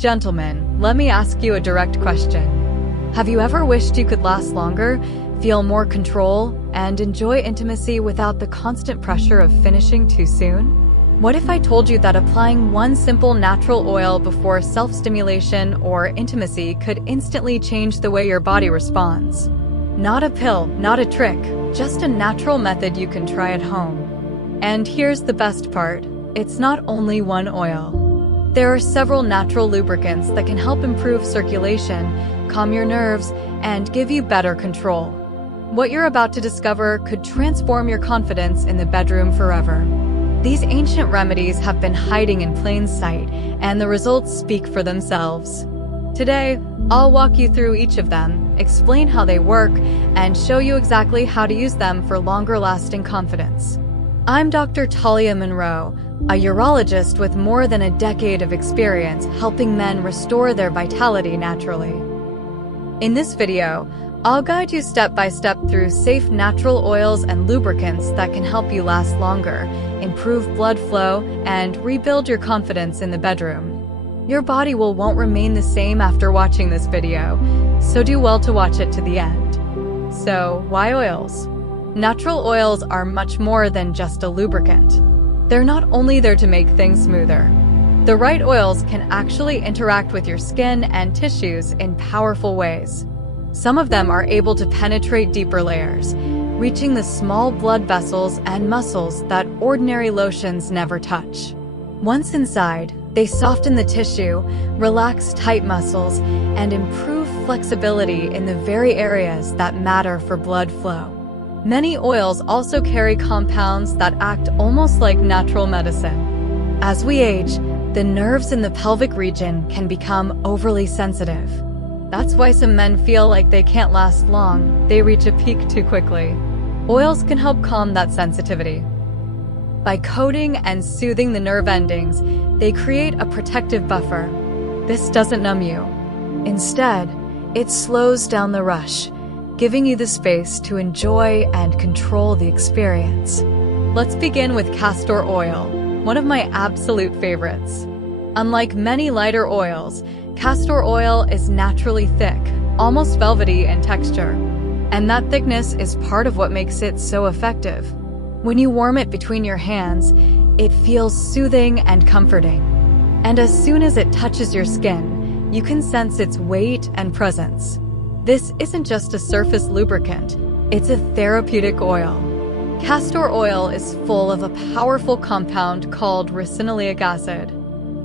Gentlemen, let me ask you a direct question. Have you ever wished you could last longer, feel more control, and enjoy intimacy without the constant pressure of finishing too soon? What if I told you that applying one simple natural oil before self-stimulation or intimacy could instantly change the way your body responds? Not a pill, not a trick, just a natural method you can try at home. And here's the best part. It's not only one oil. There are several natural lubricants that can help improve circulation, calm your nerves, and give you better control. What you're about to discover could transform your confidence in the bedroom forever. These ancient remedies have been hiding in plain sight, and the results speak for themselves. Today, I'll walk you through each of them, explain how they work, and show you exactly how to use them for longer-lasting confidence. I'm Dr. Talia Monroe, a urologist with more than a decade of experience helping men restore their vitality naturally. In this video, I'll guide you step by step through safe natural oils and lubricants that can help you last longer, improve blood flow, and rebuild your confidence in the bedroom. Your body won't remain the same after watching this video, so do well to watch it to the end. So, why oils? Natural oils are much more than just a lubricant. They're not only there to make things smoother. The right oils can actually interact with your skin and tissues in powerful ways. Some of them are able to penetrate deeper layers, reaching the small blood vessels and muscles that ordinary lotions never touch. Once inside, they soften the tissue, relax tight muscles, and improve flexibility in the very areas that matter for blood flow. Many oils also carry compounds that act almost like natural medicine. As we age, the nerves in the pelvic region can become overly sensitive. That's why some men feel like they can't last long, they reach a peak too quickly. Oils can help calm that sensitivity. By coating and soothing the nerve endings, they create a protective buffer. This doesn't numb you. Instead, it slows down the rush, giving you the space to enjoy and control the experience. Let's begin with castor oil, one of my absolute favorites. Unlike many lighter oils, castor oil is naturally thick, almost velvety in texture. And that thickness is part of what makes it so effective. When you warm it between your hands, it feels soothing and comforting. And as soon as it touches your skin, you can sense its weight and presence. This isn't just a surface lubricant, it's a therapeutic oil. Castor oil is full of a powerful compound called ricinoleic acid.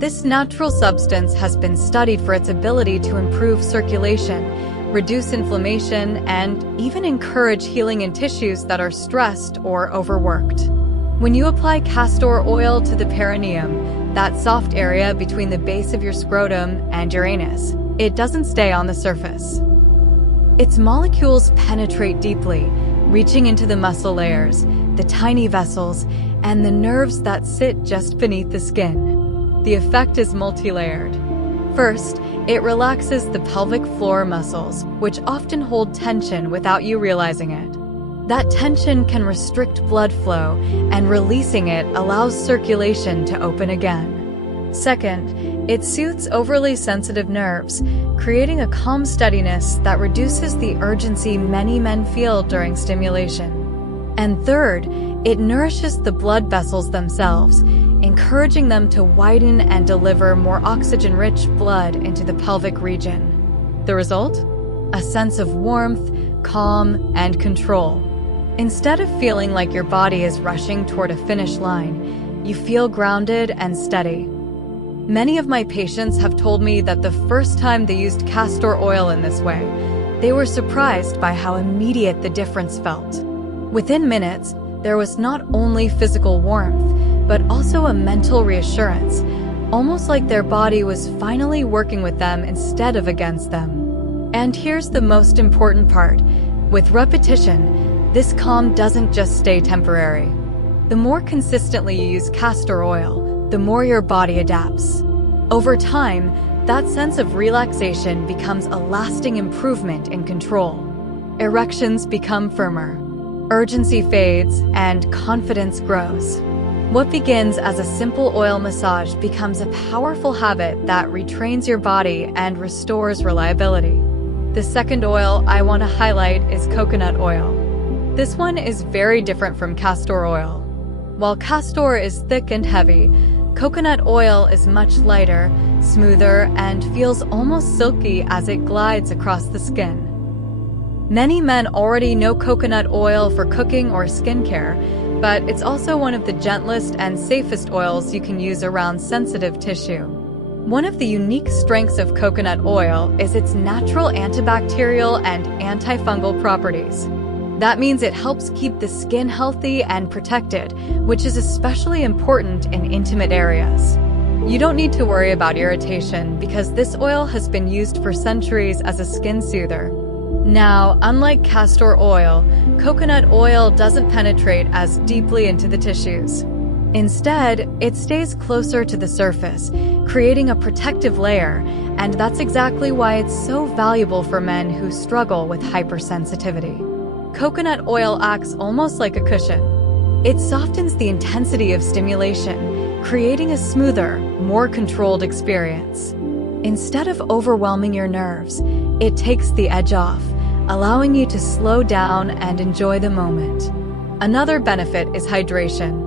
This natural substance has been studied for its ability to improve circulation, reduce inflammation, and even encourage healing in tissues that are stressed or overworked. When you apply castor oil to the perineum, that soft area between the base of your scrotum and your anus, it doesn't stay on the surface. Its molecules penetrate deeply, reaching into the muscle layers, the tiny vessels, and the nerves that sit just beneath the skin. The effect is multi-layered. First, it relaxes the pelvic floor muscles, which often hold tension without you realizing it. That tension can restrict blood flow, and releasing it allows circulation to open again. Second, it soothes overly sensitive nerves, creating a calm steadiness that reduces the urgency many men feel during stimulation. And third, it nourishes the blood vessels themselves, encouraging them to widen and deliver more oxygen-rich blood into the pelvic region. The result? A sense of warmth, calm, and control. Instead of feeling like your body is rushing toward a finish line, you feel grounded and steady. Many of my patients have told me that the first time they used castor oil in this way, they were surprised by how immediate the difference felt. Within minutes, there was not only physical warmth, but also a mental reassurance, almost like their body was finally working with them instead of against them. And here's the most important part. With repetition, this calm doesn't just stay temporary. The more consistently you use castor oil, the more your body adapts. Over time, that sense of relaxation becomes a lasting improvement in control. Erections become firmer. Urgency fades and confidence grows. What begins as a simple oil massage becomes a powerful habit that retrains your body and restores reliability. The second oil I want to highlight is coconut oil. This one is very different from castor oil. While castor is thick and heavy, coconut oil is much lighter, smoother, and feels almost silky as it glides across the skin. Many men already know coconut oil for cooking or skincare, but it's also one of the gentlest and safest oils you can use around sensitive tissue. One of the unique strengths of coconut oil is its natural antibacterial and antifungal properties. That means it helps keep the skin healthy and protected, which is especially important in intimate areas. You don't need to worry about irritation because this oil has been used for centuries as a skin soother. Now, unlike castor oil, coconut oil doesn't penetrate as deeply into the tissues. Instead, it stays closer to the surface, creating a protective layer, and that's exactly why it's so valuable for men who struggle with hypersensitivity. Coconut oil acts almost like a cushion. It softens the intensity of stimulation, creating a smoother, more controlled experience. Instead of overwhelming your nerves, it takes the edge off, allowing you to slow down and enjoy the moment. Another benefit is hydration.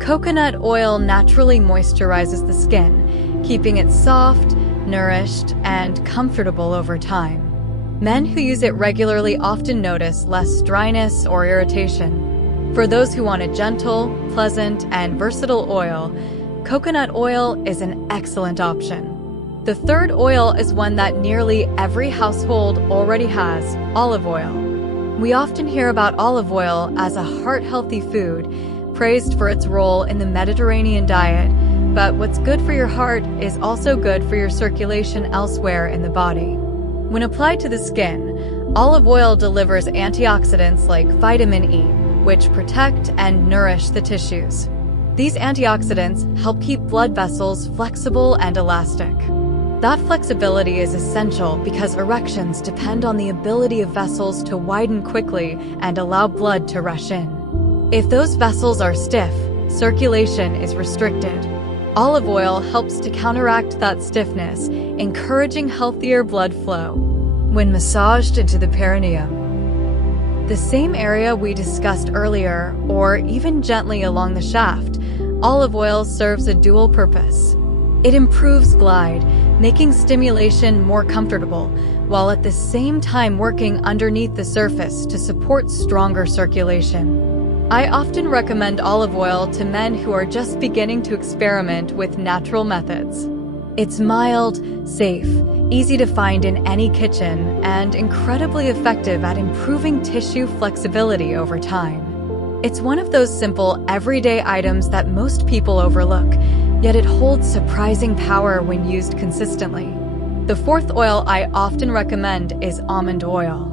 Coconut oil naturally moisturizes the skin, keeping it soft, nourished, and comfortable over time. Men who use it regularly often notice less dryness or irritation. For those who want a gentle, pleasant, and versatile oil, coconut oil is an excellent option. The third oil is one that nearly every household already has: olive oil. We often hear about olive oil as a heart-healthy food, praised for its role in the Mediterranean diet, but what's good for your heart is also good for your circulation elsewhere in the body. When applied to the skin, olive oil delivers antioxidants like vitamin E, which protect and nourish the tissues. These antioxidants help keep blood vessels flexible and elastic. That flexibility is essential because erections depend on the ability of vessels to widen quickly and allow blood to rush in. If those vessels are stiff, circulation is restricted. Olive oil helps to counteract that stiffness, encouraging healthier blood flow. When massaged into the perineum, the same area we discussed earlier, or even gently along the shaft, olive oil serves a dual purpose. It improves glide, making stimulation more comfortable, while at the same time working underneath the surface to support stronger circulation. I often recommend olive oil to men who are just beginning to experiment with natural methods. It's mild, safe, easy to find in any kitchen, and incredibly effective at improving tissue flexibility over time. It's one of those simple, everyday items that most people overlook, yet it holds surprising power when used consistently. The fourth oil I often recommend is almond oil.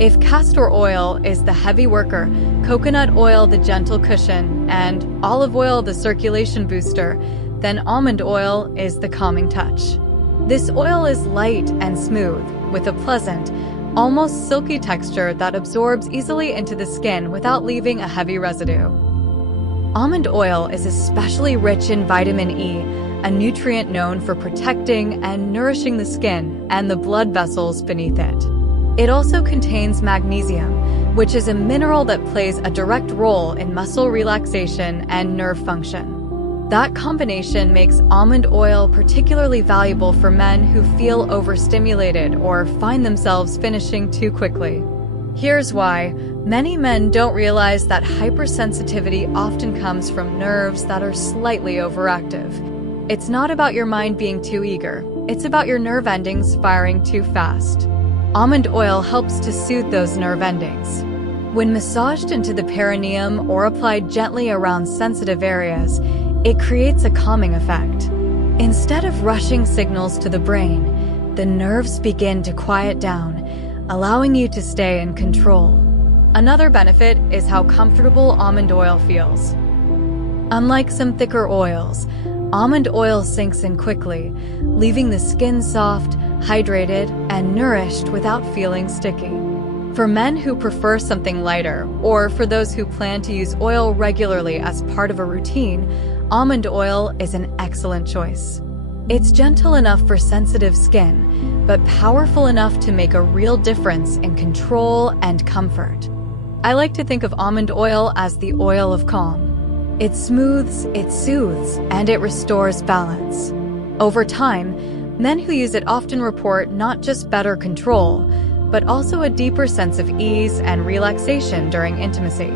If castor oil is the heavy worker, coconut oil the gentle cushion, and olive oil the circulation booster, then almond oil is the calming touch. This oil is light and smooth, with a pleasant, almost silky texture that absorbs easily into the skin without leaving a heavy residue. Almond oil is especially rich in vitamin E, a nutrient known for protecting and nourishing the skin and the blood vessels beneath it. It also contains magnesium, which is a mineral that plays a direct role in muscle relaxation and nerve function. That combination makes almond oil particularly valuable for men who feel overstimulated or find themselves finishing too quickly. Here's why. Many men don't realize that hypersensitivity often comes from nerves that are slightly overactive. It's not about your mind being too eager. It's about your nerve endings firing too fast. Almond oil helps to soothe those nerve endings. When massaged into the perineum or applied gently around sensitive areas, it creates a calming effect. Instead of rushing signals to the brain, the nerves begin to quiet down, allowing you to stay in control. Another benefit is how comfortable almond oil feels. Unlike some thicker oils, almond oil sinks in quickly, leaving the skin soft, hydrated, and nourished without feeling sticky. For men who prefer something lighter, or for those who plan to use oil regularly as part of a routine, almond oil is an excellent choice. It's gentle enough for sensitive skin, but powerful enough to make a real difference in control and comfort. I like to think of almond oil as the oil of calm. It smooths, it soothes, and it restores balance. Over time, men who use it often report not just better control, but also a deeper sense of ease and relaxation during intimacy.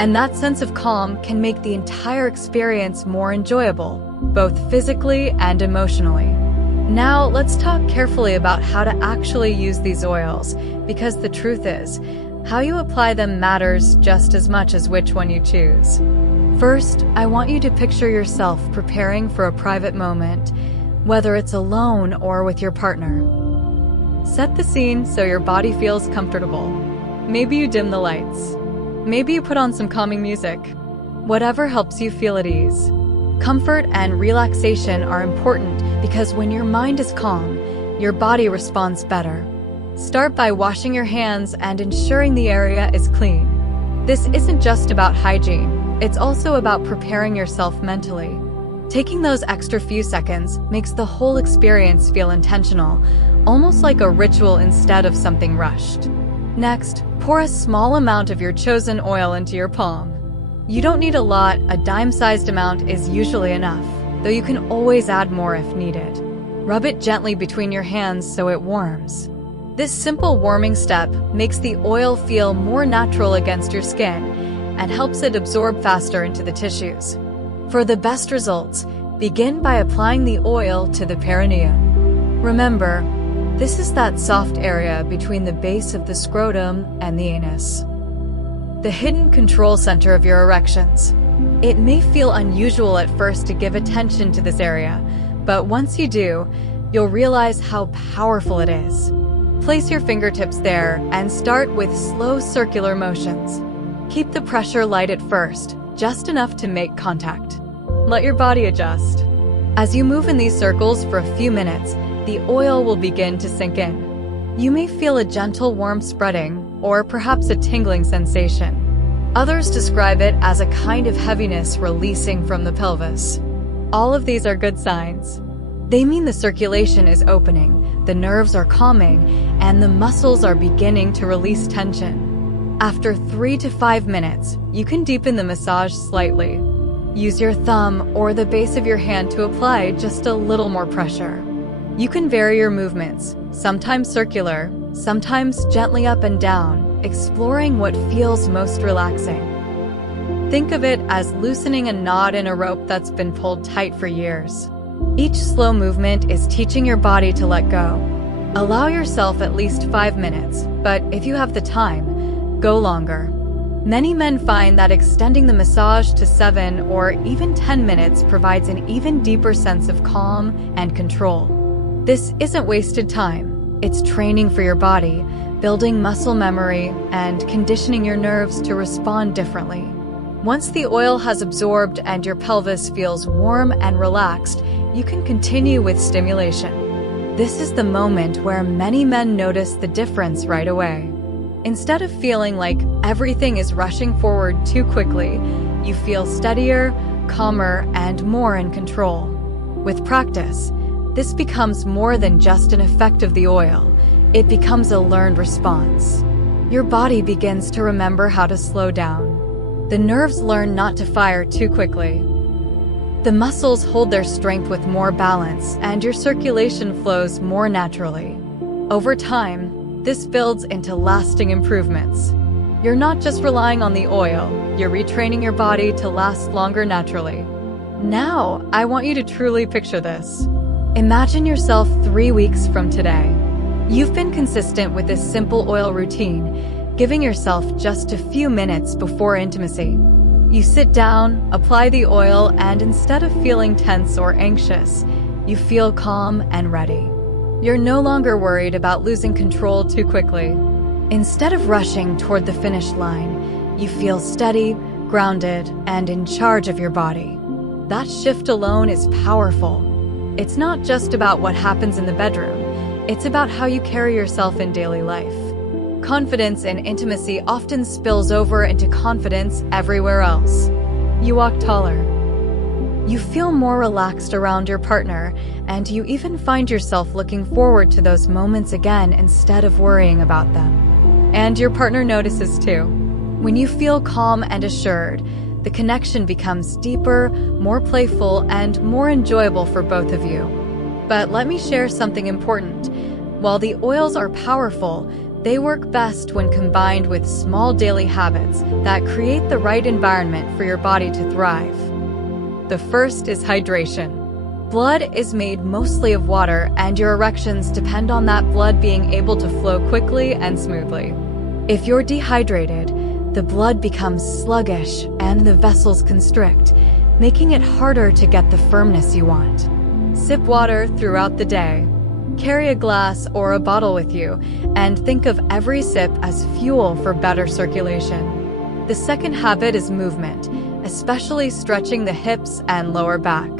And that sense of calm can make the entire experience more enjoyable, both physically and emotionally. Now, let's talk carefully about how to actually use these oils, because the truth is, how you apply them matters just as much as which one you choose. First, I want you to picture yourself preparing for a private moment, whether it's alone or with your partner. Set the scene so your body feels comfortable. Maybe you dim the lights. Maybe you put on some calming music. Whatever helps you feel at ease. Comfort and relaxation are important because when your mind is calm, your body responds better. Start by washing your hands and ensuring the area is clean. This isn't just about hygiene, it's also about preparing yourself mentally. Taking those extra few seconds makes the whole experience feel intentional, almost like a ritual instead of something rushed. Next, pour a small amount of your chosen oil into your palm. You don't need a lot, a dime-sized amount is usually enough, though you can always add more if needed. Rub it gently between your hands so it warms. This simple warming step makes the oil feel more natural against your skin and helps it absorb faster into the tissues. For the best results, begin by applying the oil to the perineum. Remember, this is that soft area between the base of the scrotum and the anus. The hidden control center of your erections. It may feel unusual at first to give attention to this area, but once you do, you'll realize how powerful it is. Place your fingertips there and start with slow circular motions. Keep the pressure light at first, just enough to make contact. Let your body adjust. As you move in these circles for a few minutes, the oil will begin to sink in. You may feel a gentle warmth spreading, or perhaps a tingling sensation. Others describe it as a kind of heaviness releasing from the pelvis. All of these are good signs. They mean the circulation is opening, the nerves are calming, and the muscles are beginning to release tension. After 3 to 5 minutes, you can deepen the massage slightly. Use your thumb or the base of your hand to apply just a little more pressure. You can vary your movements, sometimes circular, sometimes gently up and down, exploring what feels most relaxing. Think of it as loosening a knot in a rope that's been pulled tight for years. Each slow movement is teaching your body to let go. Allow yourself at least 5 minutes, but if you have the time, go longer. Many men find that extending the massage to 7 or even 10 minutes provides an even deeper sense of calm and control. This isn't wasted time. It's training for your body, building muscle memory, and conditioning your nerves to respond differently. Once the oil has absorbed and your pelvis feels warm and relaxed, you can continue with stimulation. This is the moment where many men notice the difference right away. Instead of feeling like everything is rushing forward too quickly, you feel steadier, calmer, and more in control. With practice, this becomes more than just an effect of the oil. It becomes a learned response. Your body begins to remember how to slow down. The nerves learn not to fire too quickly. The muscles hold their strength with more balance, and your circulation flows more naturally. Over time, this builds into lasting improvements. You're not just relying on the oil, you're retraining your body to last longer naturally. Now, I want you to truly picture this. Imagine yourself 3 weeks from today. You've been consistent with this simple oil routine, giving yourself just a few minutes before intimacy. You sit down, apply the oil, and instead of feeling tense or anxious, you feel calm and ready. You're no longer worried about losing control too quickly. Instead of rushing toward the finish line, you feel steady, grounded, and in charge of your body. That shift alone is powerful. It's not just about what happens in the bedroom, it's about how you carry yourself in daily life. Confidence in intimacy often spills over into confidence everywhere else. You walk taller. You feel more relaxed around your partner, and you even find yourself looking forward to those moments again instead of worrying about them. And your partner notices too. When you feel calm and assured, the connection becomes deeper, more playful, and more enjoyable for both of you. But let me share something important. While the oils are powerful, they work best when combined with small daily habits that create the right environment for your body to thrive. The first is hydration. Blood is made mostly of water, and your erections depend on that blood being able to flow quickly and smoothly. If you're dehydrated, the blood becomes sluggish and the vessels constrict, making it harder to get the firmness you want. Sip water throughout the day. Carry a glass or a bottle with you, and think of every sip as fuel for better circulation. The second habit is movement, especially stretching the hips and lower back.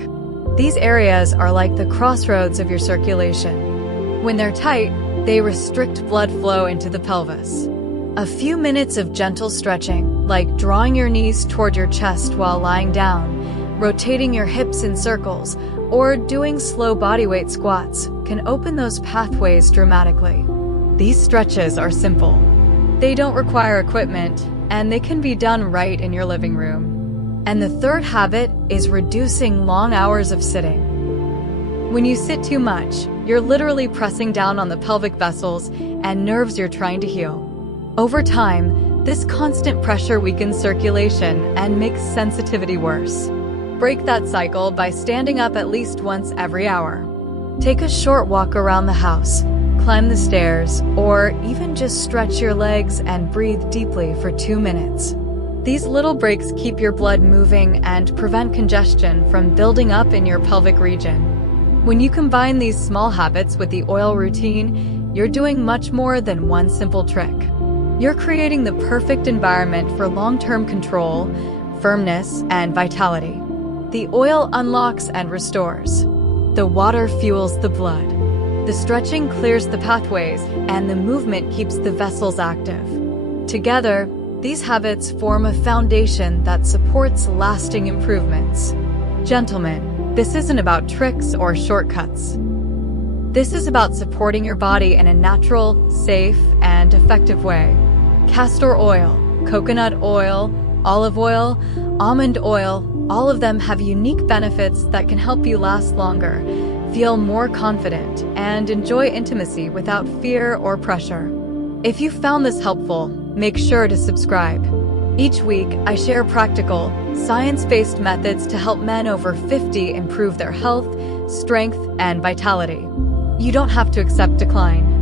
These areas are like the crossroads of your circulation. When they're tight, they restrict blood flow into the pelvis. A few minutes of gentle stretching, like drawing your knees toward your chest while lying down, rotating your hips in circles, or doing slow bodyweight squats, can open those pathways dramatically. These stretches are simple. They don't require equipment, and they can be done right in your living room. And the third habit is reducing long hours of sitting. When you sit too much, you're literally pressing down on the pelvic vessels and nerves you're trying to heal. Over time, this constant pressure weakens circulation and makes sensitivity worse. Break that cycle by standing up at least once every hour. Take a short walk around the house, climb the stairs, or even just stretch your legs and breathe deeply for 2 minutes. These little breaks keep your blood moving and prevent congestion from building up in your pelvic region. When you combine these small habits with the oil routine, you're doing much more than one simple trick. You're creating the perfect environment for long-term control, firmness, and vitality. The oil unlocks and restores. The water fuels the blood. The stretching clears the pathways, and the movement keeps the vessels active. Together, these habits form a foundation that supports lasting improvements. Gentlemen, this isn't about tricks or shortcuts. This is about supporting your body in a natural, safe, and effective way. Castor oil, coconut oil, olive oil, almond oil, all of them have unique benefits that can help you last longer, feel more confident, and enjoy intimacy without fear or pressure. If you found this helpful, make sure to subscribe. Each week, I share practical, science-based methods to help men over 50 improve their health, strength, and vitality. You don't have to accept decline.